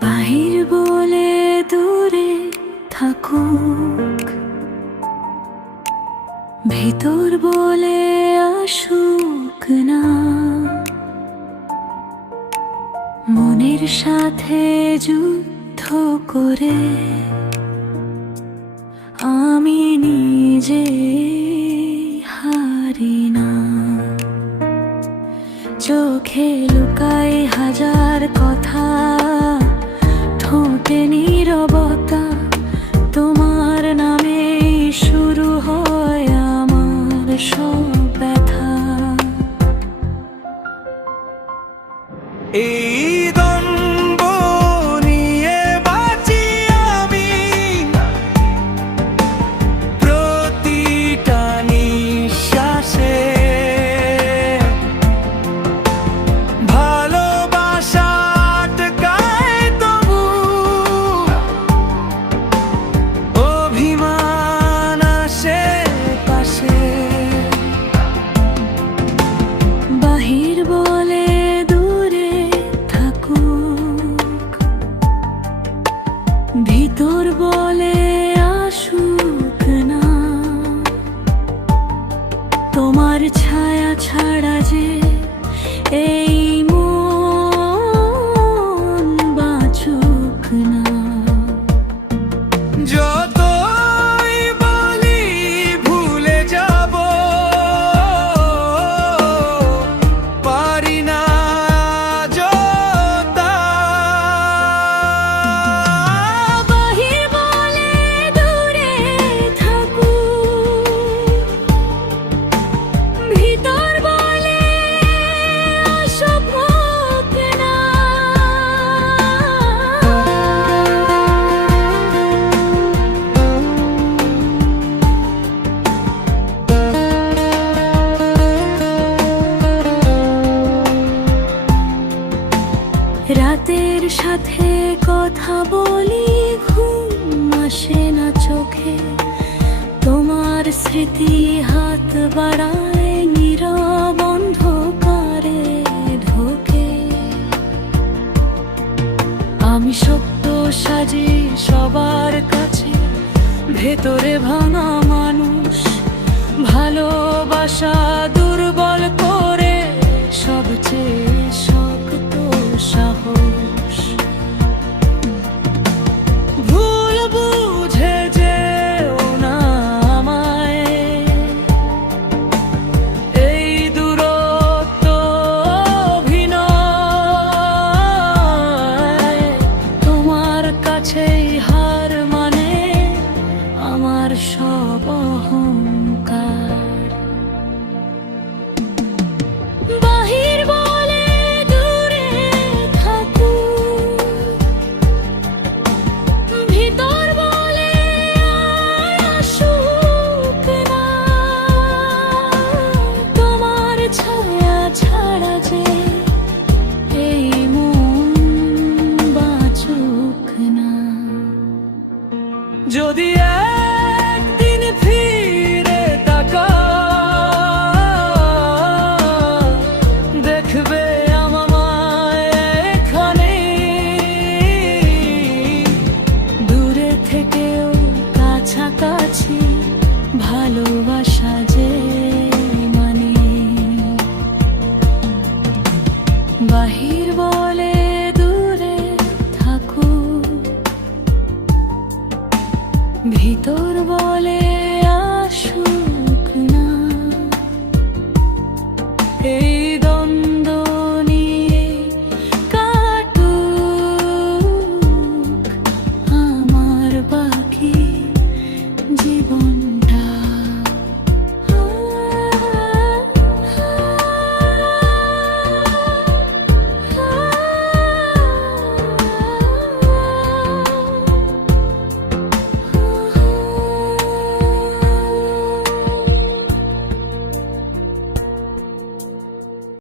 বাহির বলে দূরে থাকুক। ভিতর বলে আসুক না। মনের সাথে যুদ্ধ করে আমি নিজে হারি না। চোখে লুকাই হাজার কথা নীরবতা তোমার নামে শুরু হয় আমার সব ব্যথা। এই রাতের সাথে কথা বলি, ঘুম আসে না চোখে। তোমার স্মৃতি হাত বাড়ায়, নীরব অন্ধকারে ঢোকে। আমি সত্য সাজি সবার কাছে, ভেতরে ভাঙা মানুষ, ভালোবাসা দুর্বল করে, সবচেয়ে শক্ত সাহস। তোর বলে